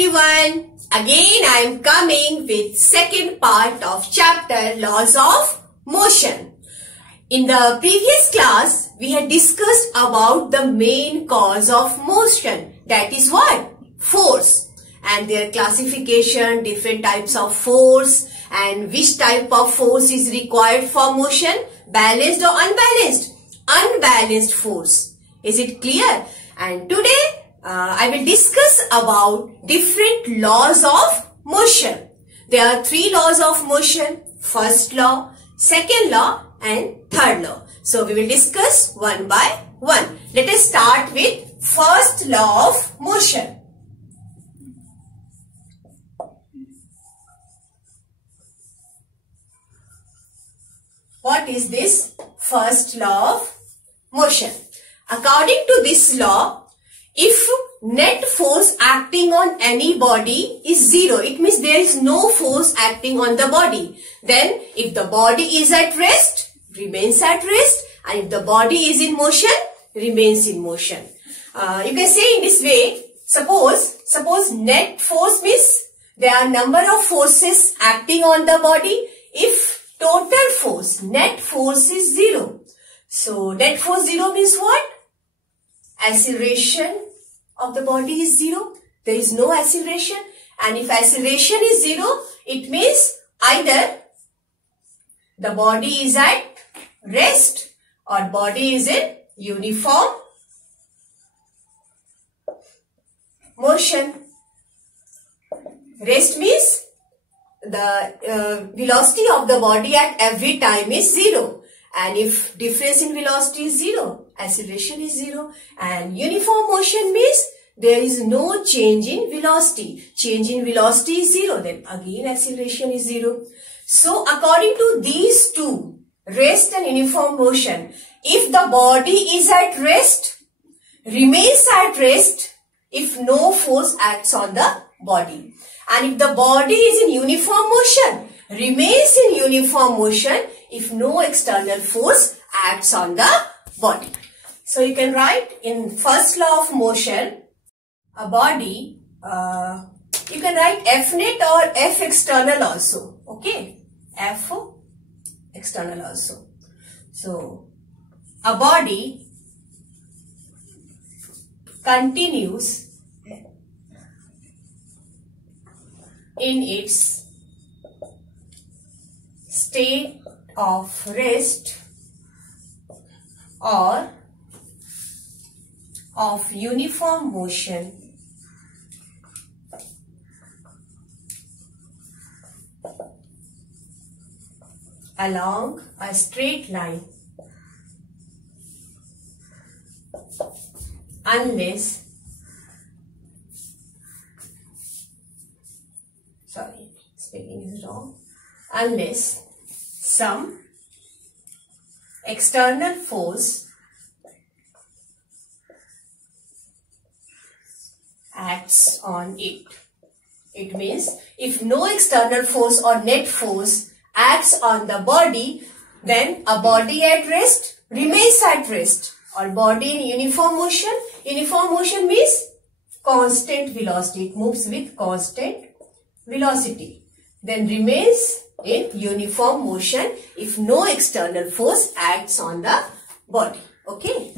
everyone. Again I am coming with second part of chapter Laws of Motion. In the previous class we had discussed about the main cause of motion, that is what? Force, and their classification, different types of force, and which type of force is required for motion, balanced or unbalanced? Unbalanced force. Is it clear? And today I will discuss about different laws of motion. There are three laws of motion: first law, second law and third law. So we will discuss one by one. Let us start with first law of motion. What is this first law of motion? According to this law, if net force acting on any body is zero, it means there is no force acting on the body. Then if the body is at rest, remains at rest, and if the body is in motion, remains in motion. You can say in this way, suppose net force means there are number of forces acting on the body. If total force, net force is zero. So net force zero means what? Acceleration of the body is zero. There is no acceleration. And if acceleration is zero, it means either the body is at rest or body is in uniform motion. Rest means the velocity of the body at every time is zero. And if difference in velocity is zero, acceleration is zero. And uniform motion means there is no change in velocity. Change in velocity is zero. Then again acceleration is zero. So according to these two, rest and uniform motion, if the body is at rest, remains at rest if no force acts on the body. And if the body is in uniform motion, remains in uniform motion if no external force acts on the body. So you can write in first law of motion, a body, you can write F net or F external also. Okay, F external also. So a body continues in its state of rest or of uniform motion along a straight line unless some external force acts on it. It means if no external force or net force acts on the body, then a body at rest remains at rest, or body in uniform motion. Uniform motion means constant velocity. It moves with constant velocity. Then remains in uniform motion if no external force acts on the body. Okay.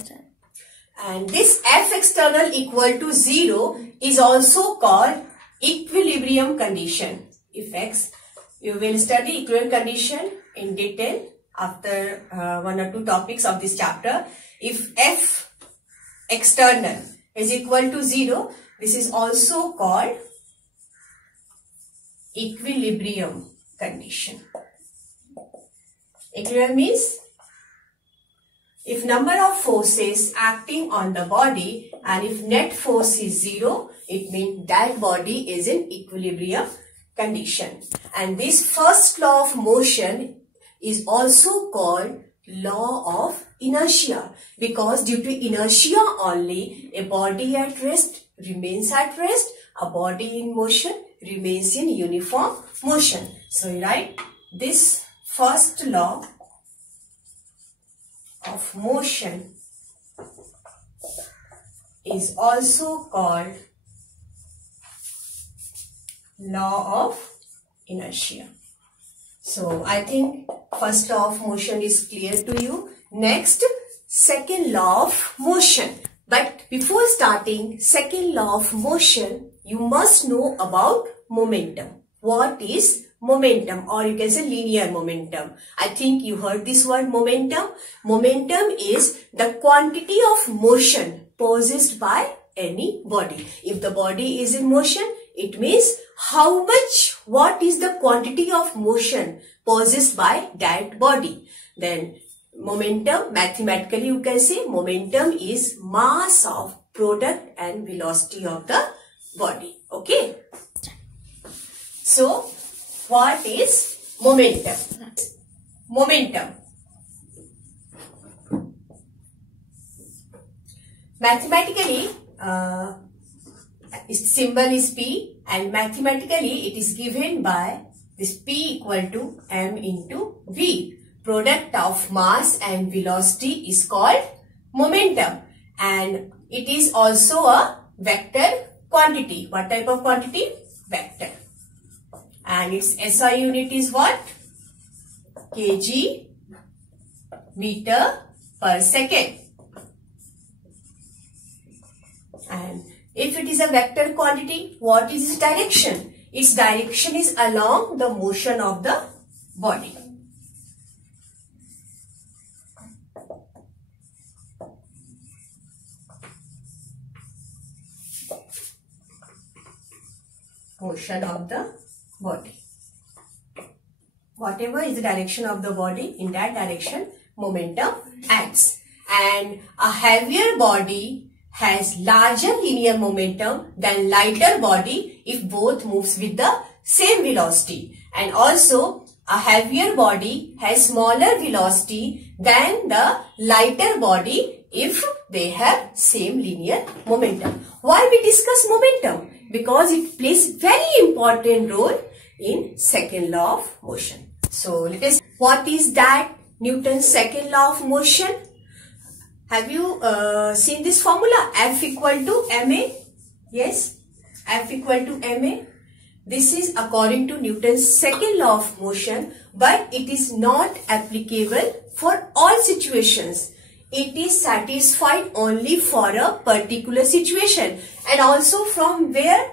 And this F external equal to 0 is also called equilibrium condition. If X, you will study equilibrium condition in detail after one or two topics of this chapter. If F external is equal to 0, this is also called equilibrium condition. Equilibrium means if number of forces acting on the body and if net force is 0, it means that body is in equilibrium condition. And this first law of motion is also called law of inertia, because due to inertia only a body at rest remains at rest, a body in motion remains in uniform motion. So you write this first law of motion is also called law of inertia. So I think first law of motion is clear to you. Next, second law of motion. But before starting second law of motion, you must know about momentum. What is momentum, or you can say linear momentum? I think you heard this word momentum. Momentum is the quantity of motion possessed by any body. If the body is in motion, it means what is the quantity of motion possessed by that body. Then momentum, mathematically you can say momentum is mass of product and velocity of the body. Okay. So what is momentum? Momentum. Mathematically, its symbol is P, and mathematically it is given by this P equal to m into V. Product of mass and velocity is called momentum, and it is also a vector quantity. What type of quantity? Vector. And its SI unit is what? kg meter per second. And if it is a vector quantity, what is its direction? Its direction is along the motion of the body. Motion of the body. Whatever is the direction of the body, in that direction momentum acts. And a heavier body has larger linear momentum than lighter body if both moves with the same velocity. And also a heavier body has smaller velocity than the lighter body if they have same linear momentum. Why we discuss momentum? Because it plays very important role in second law of motion. So let us, what is that Newton's second law of motion? Have you seen this formula? F equal to ma? Yes, F equal to ma. This is according to Newton's second law of motion, but it is not applicable for all situations. It is satisfied only for a particular situation. And also from where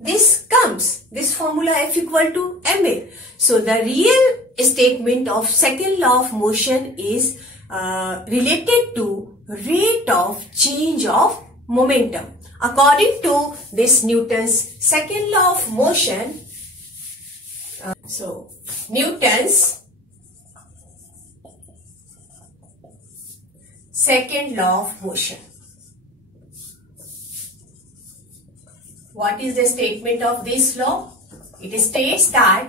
this comes, this formula F equal to ma. So the real statement of second law of motion is related to rate of change of momentum. According to this Newton's second law of motion, so Newton's second law of motion. What is the statement of this law? It states that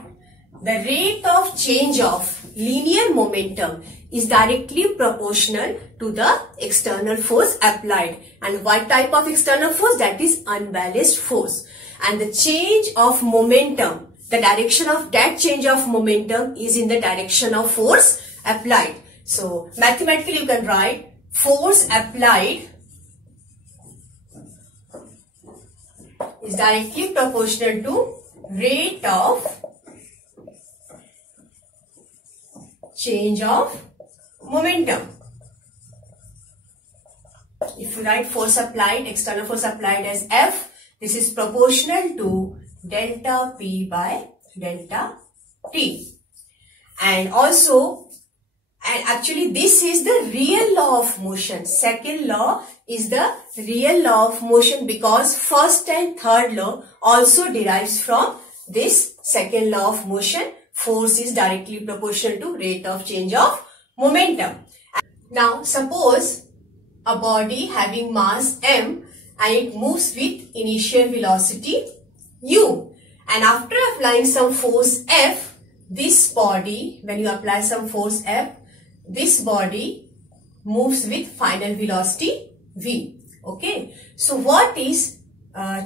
the rate of change of linear momentum is directly proportional to the external force applied. And what type of external force? That is unbalanced force. And the change of momentum, the direction of that change of momentum is in the direction of force applied. So mathematically you can write force applied is directly proportional to rate of change of momentum. If you write force applied, external force applied as F, this is proportional to delta P by delta T. And also, and actually this is the real law of motion. Second law is the real law of motion because first and third law also derives from this second law of motion. Force is directly proportional to rate of change of momentum. Now suppose a body having mass m and it moves with initial velocity u, and after applying some force F, this body, when you apply some force F, this body moves with final velocity v. Okay, so what is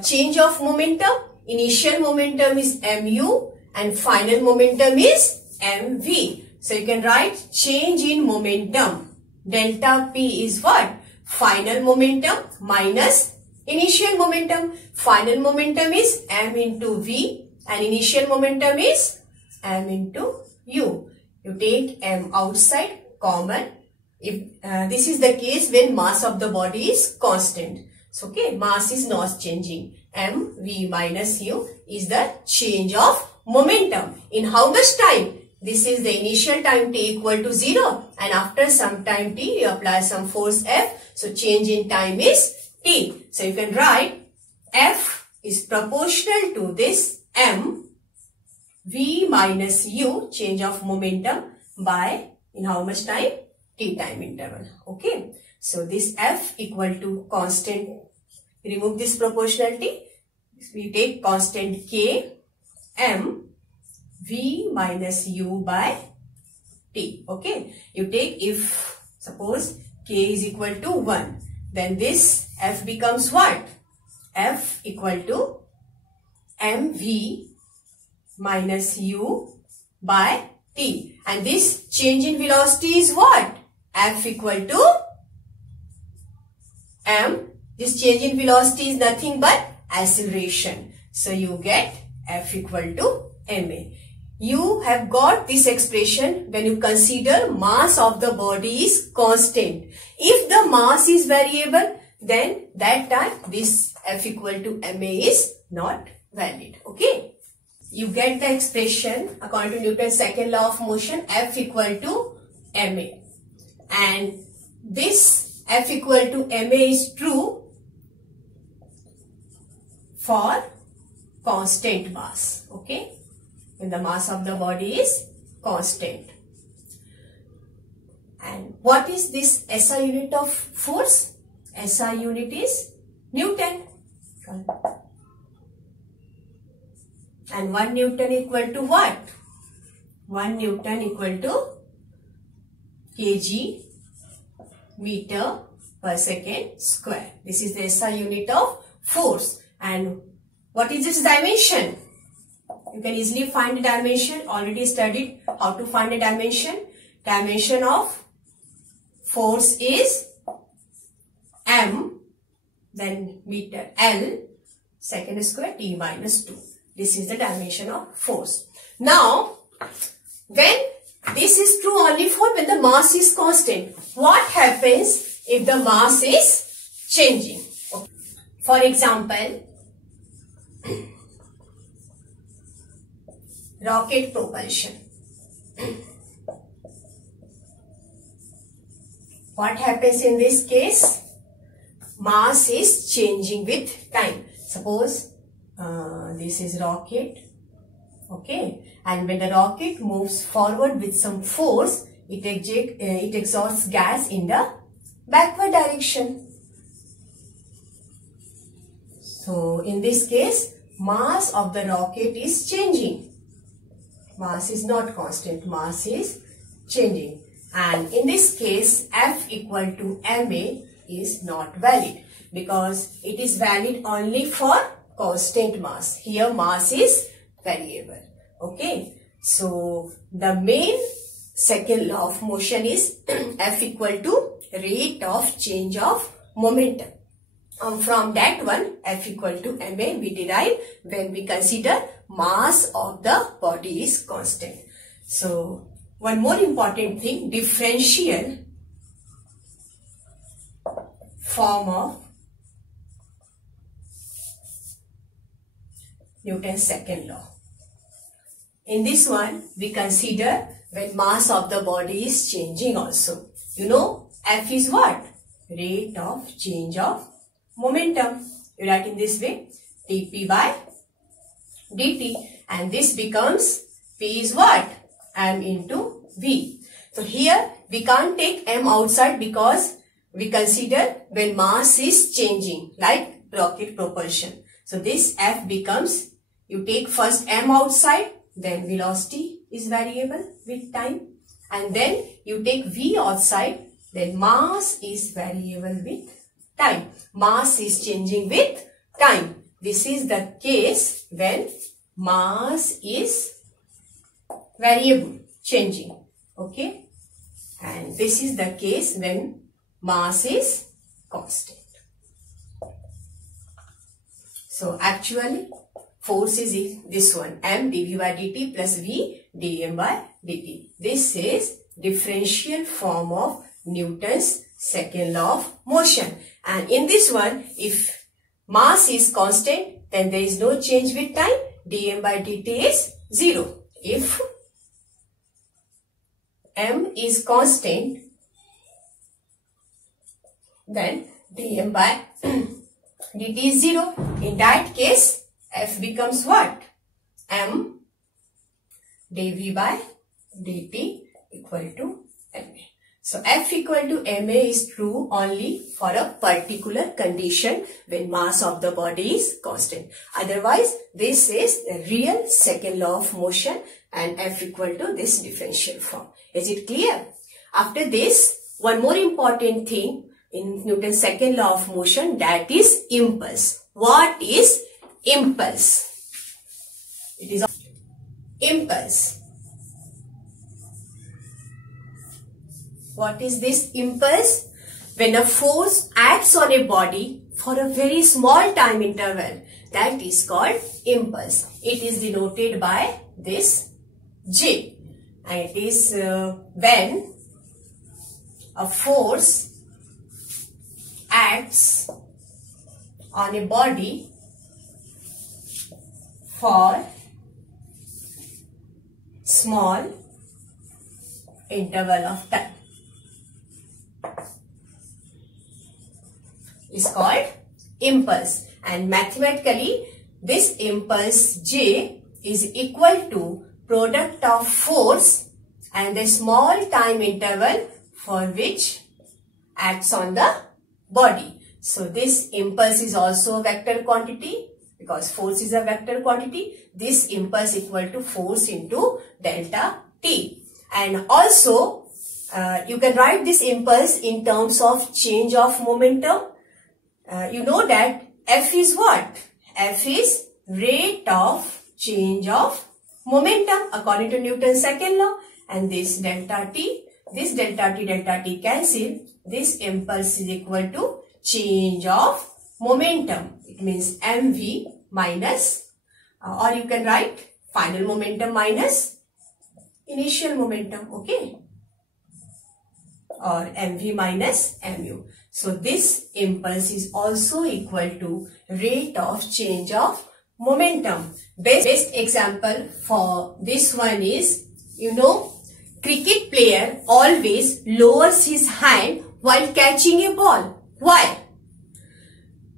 change of momentum? Initial momentum is mu and final momentum is mv. So you can write change in momentum. Delta P is what? Final momentum minus initial momentum. Final momentum is m into v and initial momentum is m into u. You take m outside common. If this is the case when mass of the body is constant. So okay, mass is not changing. mv minus u is the change of momentum. In how much time? This is the initial time t equal to 0, and after some time t you apply some force F. So change in time is t. So you can write F is proportional to this m v minus u, change of momentum, by in how much time? T time interval. Okay. So this F equal to constant. Remove this proportionality. We take constant K m v minus u by t. Okay. You take, if suppose K is equal to 1, then this F becomes what? F equal to mv minus u by t. And this change in velocity is what? F equal to m. This change in velocity is nothing but acceleration. So you get F equal to ma. You have got this expression when you consider mass of the body is constant. If the mass is variable, then that time this F equal to ma is not valid. Okay. You get the expression according to Newton's second law of motion, F equal to ma. And this F equal to ma is true for constant mass. Okay. When the mass of the body is constant. And what is this SI unit of force? SI unit is Newton. And 1 Newton equal to what? 1 Newton equal to kg meter per second square. This is the SI unit of force. And what is its dimension? You can easily find the dimension. Already studied how to find a dimension. Dimension of force is m, then meter L, second square t minus 2. This is the dimension of force. Now, when this is true only for when the mass is constant. What happens if the mass is changing? For example, rocket propulsion. What happens in this case? Mass is changing with time. Suppose this is rocket. Okay. And when the rocket moves forward with some force, it exhausts gas in the backward direction. So in this case, mass of the rocket is changing. Mass is not constant. Mass is changing. And in this case, F equal to ma is not valid because it is valid only for constant mass. Here mass is variable. Okay. So the main second law of motion is F equal to rate of change of momentum. From that one, F equal to ma we derive when we consider mass of the body is constant. So one more important thing, differential form of Newton's second law. In this one, we consider when mass of the body is changing also. You know, F is what? Rate of change of momentum. You write in this way, dp by dt. And this becomes, P is what? M into V. So here, we can't take M outside because we consider when mass is changing, like rocket propulsion. So this F becomes, you take first M outside, then velocity is variable with time. And then you take V outside, then mass is variable with time. Mass is changing with time. This is the case when mass is variable, changing. Okay. And this is the case when mass is constant. So actually, force is this one, m dv by dt plus v dm by dt. This is differential form of Newton's second law of motion. And in this one, if mass is constant, then there is no change with time. dm by dt is 0. If m is constant, then dm by dt is 0. In that case, f becomes what? M dv by dt equal to ma. So f equal to ma is true only for a particular condition when mass of the body is constant. Otherwise, this is the real second law of motion and f equal to this differential form. Is it clear? After this, one more important thing in Newton's second law of motion, that is impulse. What is impulse? It is impulse. What is this impulse? When a force acts on a body for a very small time interval, that is called impulse. It is denoted by this J. And it is when a force acts on a body for small interval of time. Is called impulse, and mathematically this impulse J is equal to product of force and the small time interval for which acts on the body. So this impulse is also a vector quantity because force is a vector quantity. This impulse equal to force into delta t. And also you can write this impulse in terms of change of momentum. You know that F is what? F is rate of change of momentum according to Newton's second law. And this delta t cancel. This impulse is equal to change of momentum. It means mv minus, or you can write final momentum minus initial momentum, okay? Or mv minus mu. So this impulse is also equal to rate of change of momentum. Best example for this one is, you know, cricket player always lowers his hand while catching a ball. Why?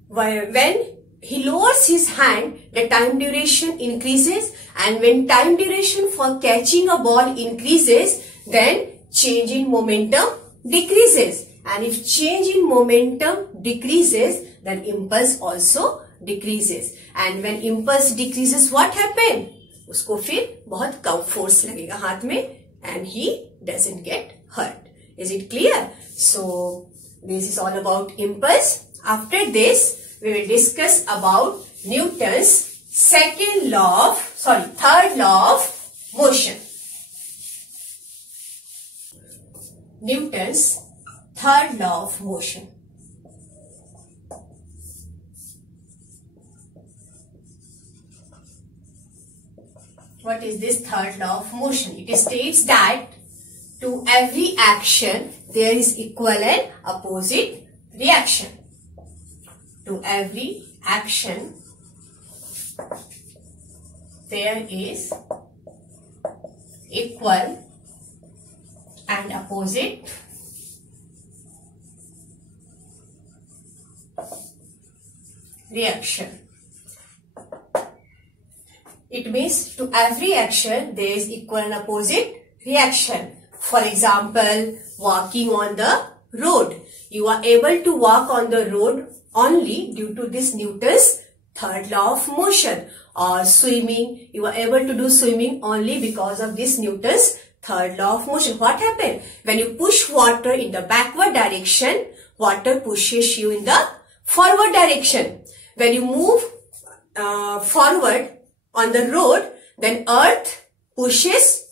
When he lowers his hand, the time duration increases, and when time duration for catching a ball increases, then change in momentum decreases. And if change in momentum decreases, then impulse also decreases. And when impulse decreases, what happen? उसको फिर बहुत कम force लगेगा हाथ में, and he doesn't get hurt. Is it clear? So this is all about impulse. After this, we will discuss about Newton's third law of motion. Newton's third law of motion. What is this third law of motion? It states that to every action there is equal and opposite reaction. To every action there is equal and opposite reaction. It means to every action there is equal and opposite reaction. For example, walking on the road. You are able to walk on the road only due to this Newton's third law of motion. Or swimming, you are able to do swimming only because of this Newton's third law of motion. What happened? When you push water in the backward direction, water pushes you in the forward direction. When you move forward on the road, then earth pushes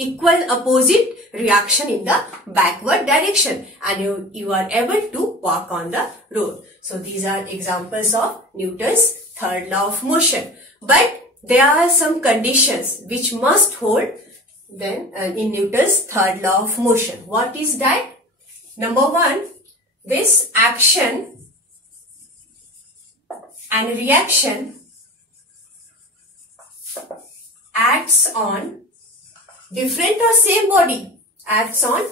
equal opposite reaction in the backward direction, and you are able to walk on the road. So these are examples of Newton's third law of motion. But there are some conditions which must hold then in Newton's third law of motion. What is that? Number one, this action and reaction acts on different or same body, acts on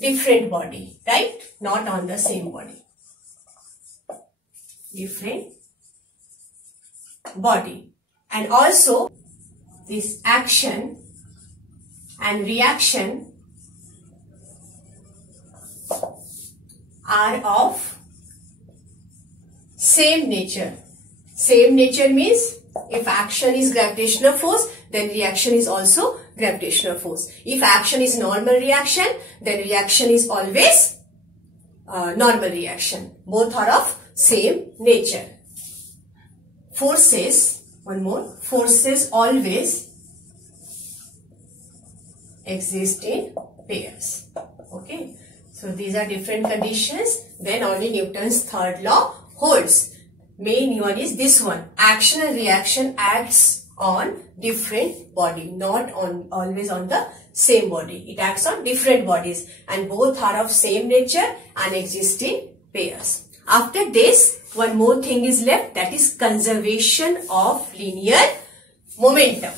different body, right? Not on the same body. Different body. And also this action and reaction are of same nature. Same nature means if action is gravitational force, then reaction is also gravitational force. If action is normal reaction, then reaction is always normal reaction. Both are of same nature. Forces, one more, forces always exist in pairs. Okay. So these are different conditions. Then only Newton's third law holds. Main one is this one. Action and reaction acts on different body, not on always on the same body. It acts on different bodies, and both are of same nature and exist in pairs. After this, one more thing is left, that is conservation of linear momentum.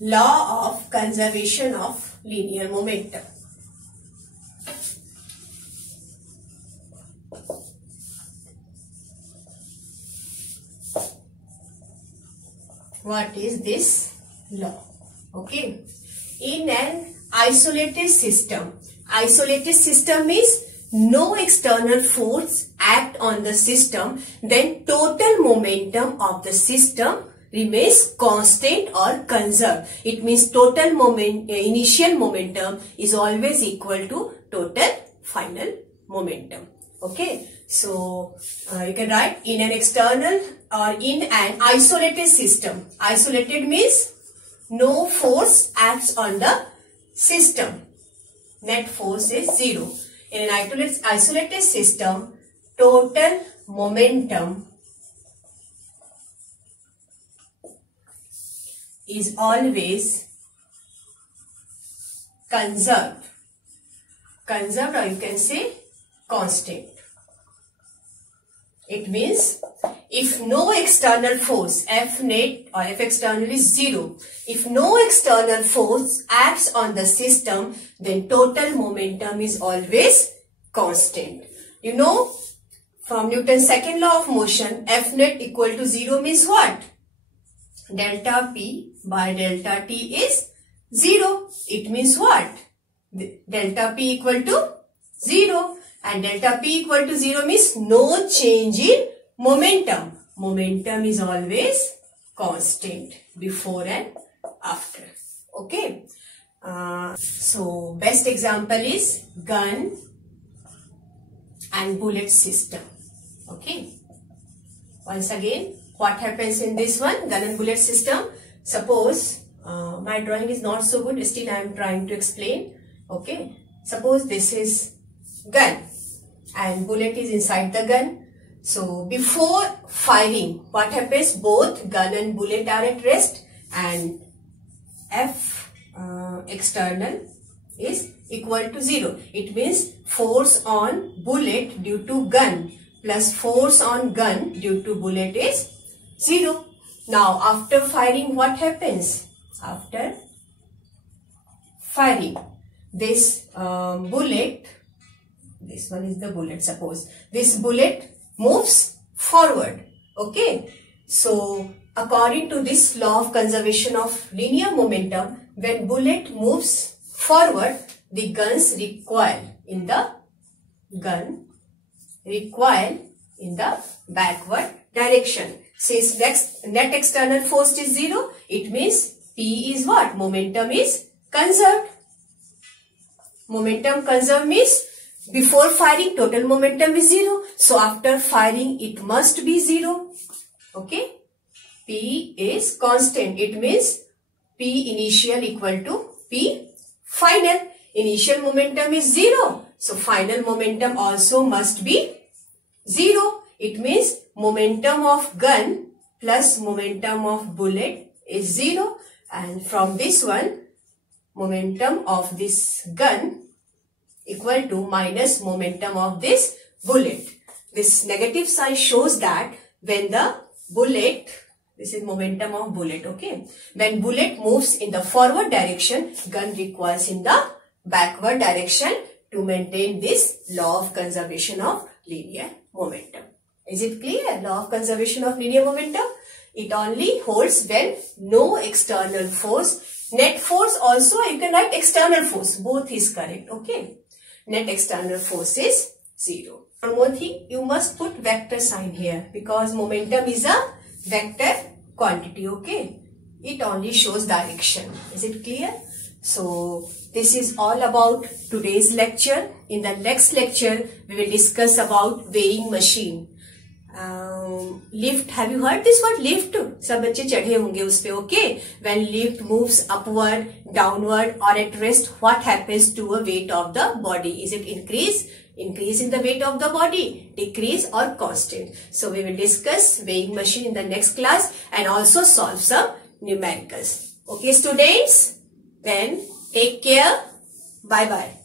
Law of conservation of linear momentum. What is this law? Okay. In an isolated system means no external force act on the system, then total momentum of the system remains constant or conserved. It means total initial momentum is always equal to total final momentum. Okay. So, you can write in an external or in an isolated system. Isolated means no force acts on the system. Net force is 0. In an isolated system, total momentum is always conserved. Conserved, or you can say constant. It means if no external force, F net or F external is 0. If no external force acts on the system, then total momentum is always constant. You know, from Newton's second law of motion, F net equal to 0 means what? Delta P by delta T is 0. It means what? Delta P equal to 0. And delta P equal to 0 means no change in momentum. Momentum is always constant before and after. Okay. So, best example is gun and bullet system. Okay. Once again, what happens in this one? Gun and bullet system. Suppose, my drawing is not so good. Still, I am trying to explain. Okay. Suppose this is gun and bullet is inside the gun. So before firing, what happens? Both gun and bullet are at rest, and F external is equal to 0. It means force on bullet due to gun plus force on gun due to bullet is 0. Now after firing, what happens? After firing, this bullet, this one is the bullet, suppose this bullet moves forward. Okay. So according to this law of conservation of linear momentum, when bullet moves forward, the guns recoil in the backward direction. Since net external force is 0, it means P is what? Momentum is conserved. Momentum conserved means before firing total momentum is 0. So after firing it must be 0. Okay. P is constant. It means P initial equal to P final. Initial momentum is 0. So final momentum also must be 0. It means momentum of gun plus momentum of bullet is 0. And from this one, momentum of this gun equal to minus momentum of this bullet. This negative sign shows that when the bullet, this is momentum of bullet, okay. When bullet moves in the forward direction, gun recoils in the backward direction to maintain this law of conservation of linear momentum. Is it clear? Law of conservation of linear momentum. It only holds when no external force. Net force also you can write external force. Both is correct, okay. Net external force is 0. One more thing, you must put vector sign here because momentum is a vector quantity, okay. It only shows direction. Is it clear? So this is all about today's lecture. In the next lecture, we will discuss about weighing machine. Lift, have you heard this word lift? सब बच्चे चढ़े होंगे उस पे, okay. When lift moves upward, downward or at rest, what happens to a weight of the body? Is it increase in the weight of the body, decrease or constant? So we will discuss weighing machine in the next class and also solve some numericals. Okay students, then take care. Bye bye.